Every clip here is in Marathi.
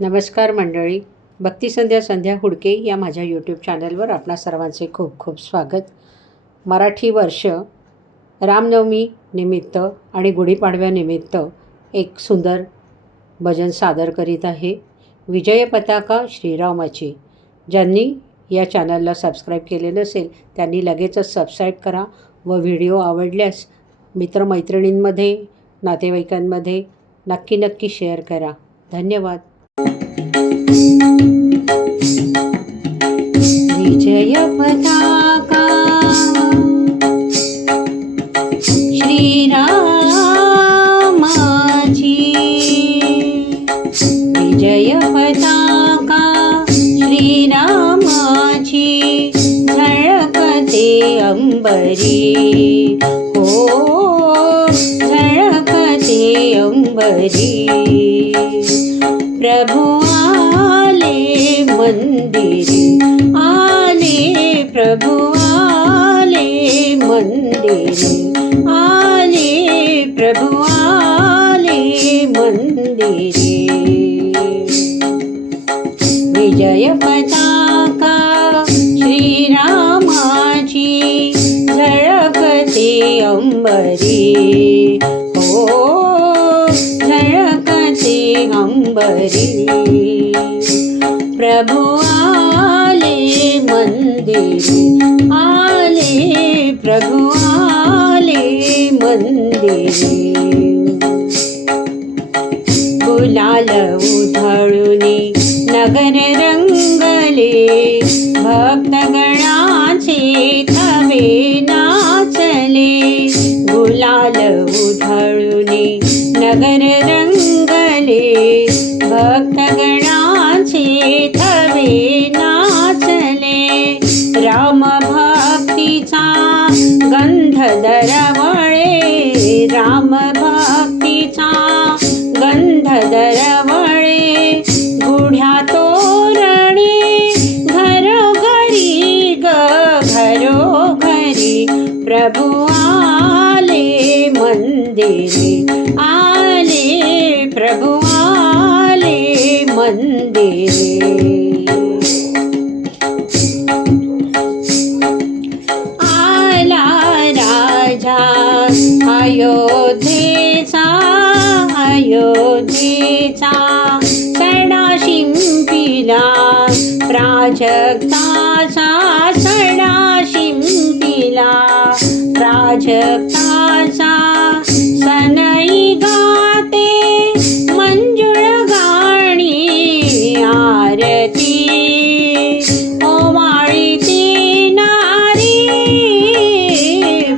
नमस्कार मंडळी, भक्तिसंध्या संध्या हुडके या माझ्या यूट्यूब चॅनलवर आपणा सर्वांचे खूप खूप स्वागत. मराठी वर्ष रामनवमी निमित्त आणि गुढीपाडव्यानिमित्त एक सुंदर भजन सादर करीत आहे. विजय पताका श्रीरामाची. ज्यांनी या चॅनलला सबस्क्राईब केले नसेल त्यांनी लगेचच सबस्क्राईब करा व व्हिडिओ आवडल्यास मित्रमैत्रिणींमध्ये नातेवाईकांमध्ये नक्की शेअर करा. धन्यवाद. विजय पताका श्रीरामाची. विजय पताका श्रीरामाची झळकते अंबरी. हो झळकते अंबरी. प्रभु आले मंदिरी. आले प्रभु आले मंदिरी. आले प्रभु आले मंदिरी. विजय पताका श्रीरामाची झळकते अंबरी. हो झळकते अंबरी. प्रभु आले मंदिरी. आले प्रभु आले मंदिरी. गुलाल उधळुनी नगर रंगले. भक्तगणाचे थवे नाचले. गुलाल उधळुनी नगर रंगले. भक्तगणाचे थवे नाचले. राम भक्तीचा गंध दरवळे. राम भक्तीचा गंध दरवळे. गुढ्या तोरणे घरोघरी ग घरोघरी. प्रभु आले मंदिरी. आले प्रभु आले मंदिरी. आला राजा अयोध्येचा. अयोध्येचा सणा शिंपिला. प्राजक्ताचा सणा शिंपिला. प्राजक्ताचा सनई गाते मंजुळ गाणी. आरती ओवाळीती नारी.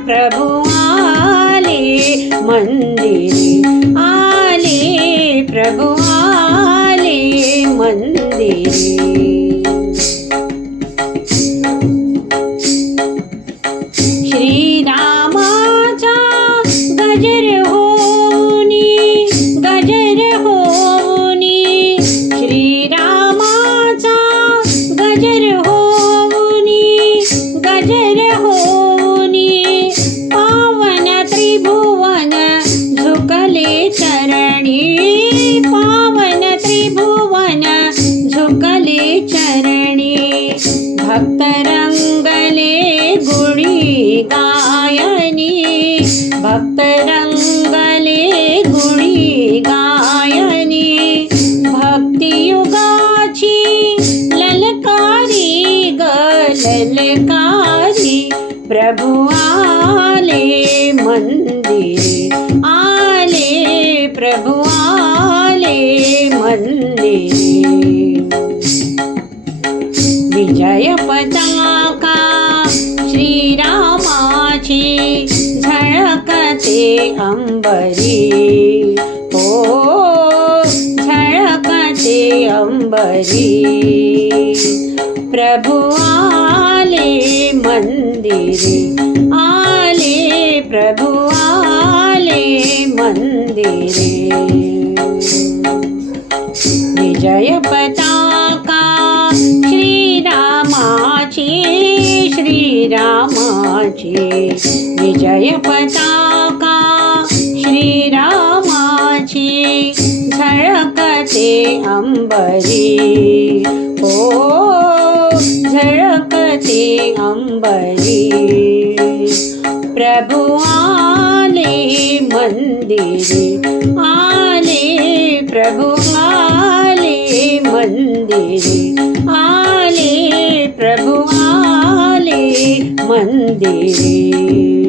प्रभु आले मंदिरी. आले प्रभु आले मंदिरी. श्रीरामाचा गजर होनी. गजर होनी. श्रीरामाचा गजर होनी. गजर होनी. पावन त्रिभुवन झुकले चरणी. पावन त्रिभुवन झुकले चरणी. भक्त रंगले गुढी गायनी. भक्त रंगले गुढी गायनी. भक्तियुगाची ललकारी ग ललकारी. प्रभु आले मंदिरी. आले प्रभु आले मंदिरी. विजय पताका श्रीरामाची झळकते अंबरी. हो झळकते अंबरी. प्रभु आले मंदिरी. आले प्रभु आले मंदिरी. विजय पताका श्रीरामाची. श्रीरामाची. विजय पताका श्रीरामाची झळकते झळकते अंबरी, हो झळकते अंबरी। प्रभु आले मंदिरे, आले प्रभु आले मंदिरे, आले प्रभु आले मंदिरे।